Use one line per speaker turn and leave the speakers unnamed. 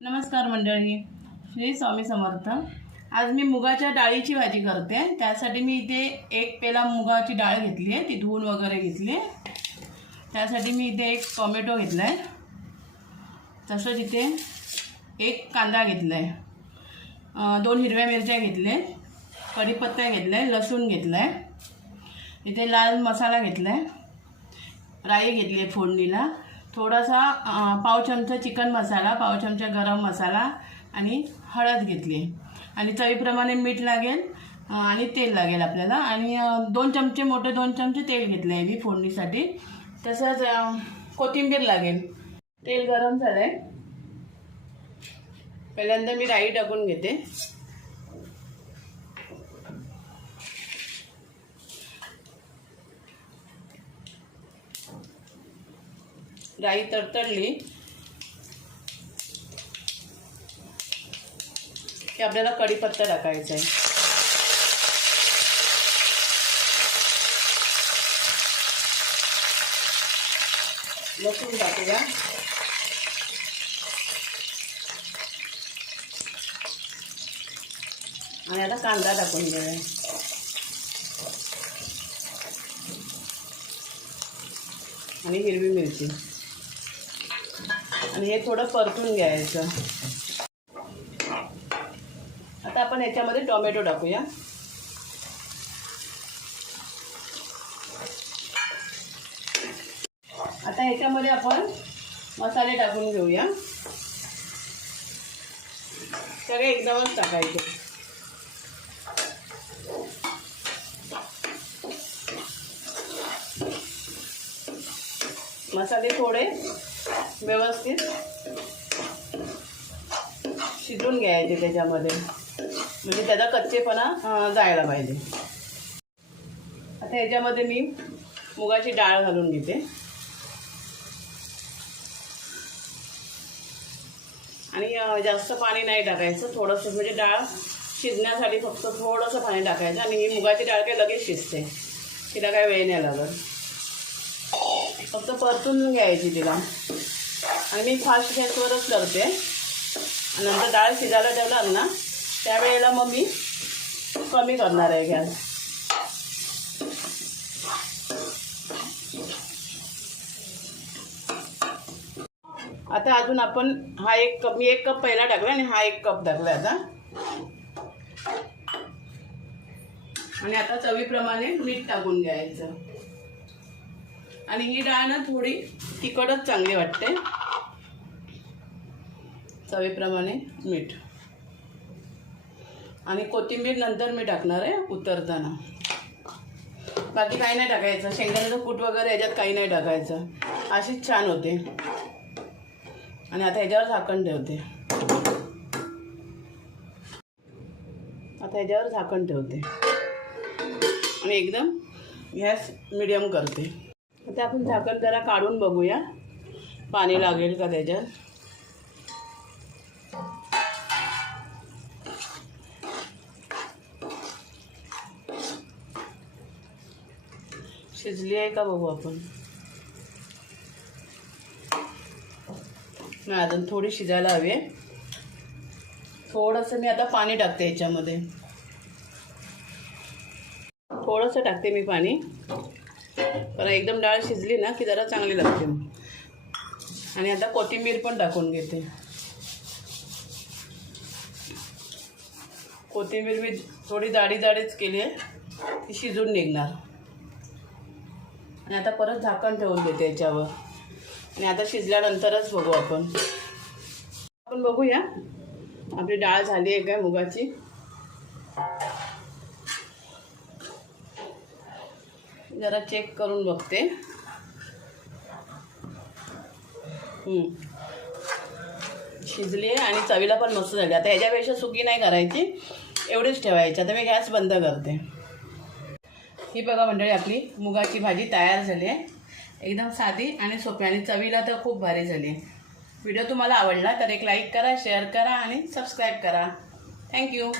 नमस्कार मंडळी. श्री स्वामी समर्थ. आज मी मुगाच्या डाळीची भाजी करते. त्यासाठी मी इथे एक पेला मुगाची डाळ घेतली आहे. ती धुवून वगैरे घेतली आहे. त्यासाठी मी इथे एक टोमॅटो घेतला आहे तसंच इथे एक कांदा घेतला आहे दोन हिरव्या मिरच्या घेतल्या कढीपत्ता घेतला आहे लसूण घेतला आहे इथे लाल मसाला घेतला आहे राई घेतली आहे फोडणीला. थोडासा पाव चमचा चिकन मसाला पाव चमचा गरम मसाला आणि हळद घेतली. आणि चवीप्रमाणे मीठ लागेल आणि तेल लागेल आपल्याला. आणि दोन चमचे मोठे दोन चमचे तेल घेतले आहे मी फोडणीसाठी. तसंच कोथिंबीर लागेल. तेल गरम झालं आहे पहिल्यांदा मी राई टाकून घेते. राई तडतडली की आपल्याला कढीपत्ता टाकायचा आहे. लसूण टाकूया. आणि आता कांदा टाकून घेऊया. आणि हिरवी मिरची. आणि हे थोडं परतून घ्यायचं. आता आपण याच्यामध्ये टोमॅटो टाकूया. आता ह्याच्यामध्ये आपण मसाले टाकून घेऊया. सगळे एकदमच टाकायचे. मसाले थोडे व्यवस्थित शिजून घ्यायचे त्याच्यामध्ये. म्हणजे त्याचा कच्चेपणा जायला पाहिजे. आता ह्याच्यामध्ये मी मुगाची डाळ घालून घेते. आणि जास्त पाणी नाही टाकायचं थोडंसं म्हणजे डाळ शिजण्यासाठी फक्त थोडंसं पाणी टाकायचं आणि ही मुगाची डाळ काही लगेच शिजते. तिला काही वेळ नाही लागत. फक्त परतून घ्यायची तिला. आणि मी फास्ट गॅसवरच करते. नंतर डाळ शिजायला ठेवणार ना त्यावेळेला मग मी कमी करणार आहे गॅस. आता अजून आपण हा एक कप मी एक कप पहिला टाकला आणि हा एक कप टाकला आता. आणि आता चवीप्रमाणे मीठ टाकून घ्यायचं. आणि ही डाळ ना थोडी तिखटच चांगली वाटते. चवीप्रमाणे मीठ. आणि कोथिंबीर नंतर मी टाकणार आहे उतरताना. बाकी काही नाही टाकायचं. शेंगदाण्याचं कूट वगैरे याच्यात काही नाही टाकायचं. अशीच छान होते. आणि आता ह्याच्यावर झाकण ठेवते. आता ह्याच्यावर झाकण ठेवते. आणि एकदम गॅस मिडियम करते. आता आपण झाकण जरा काढून बघूया. पाणी लागेल का त्याच्यात? शिजली आहे का बघू आपण? नाही अजून थोडी शिजायला हवी आहे. थोडंसं मी आता पाणी टाकते याच्यामध्ये. थोडंसं टाकते मी पाणी. पण एकदम डाळ शिजली ना की जरा चांगली लागते. आणि आता कोथिंबीर पण टाकून घेते. कोथिंबीर मी थोडी जाडी जाडीच केली आहे. ती शिजून निघणार. आणि आता परत झाकण ठेवून देते याच्यावर. आणि आता शिजल्यानंतरच बघू आपण. आपण बघूया. आपली डाळ झाली आहे काय मुगाची? जरा चेक करून बघते. शिजली आहे आणि चवीला पण मस्त झाली. आता ह्याच्यापेक्षा सुकी नाही करायची. एवढीच ठेवायची. आता मी गॅस बंद करते. ही बघा मंडळी आपली मुगाची भाजी तयार झाली आहे. एकदम साधी आणि सोपी आणि चवीला तर खूप भारी झाली. आहे व्हिडिओ तुम्हाला आवडला तर एक लाईक करा शेअर करा आणि सबस्क्राईब करा. थँक्यू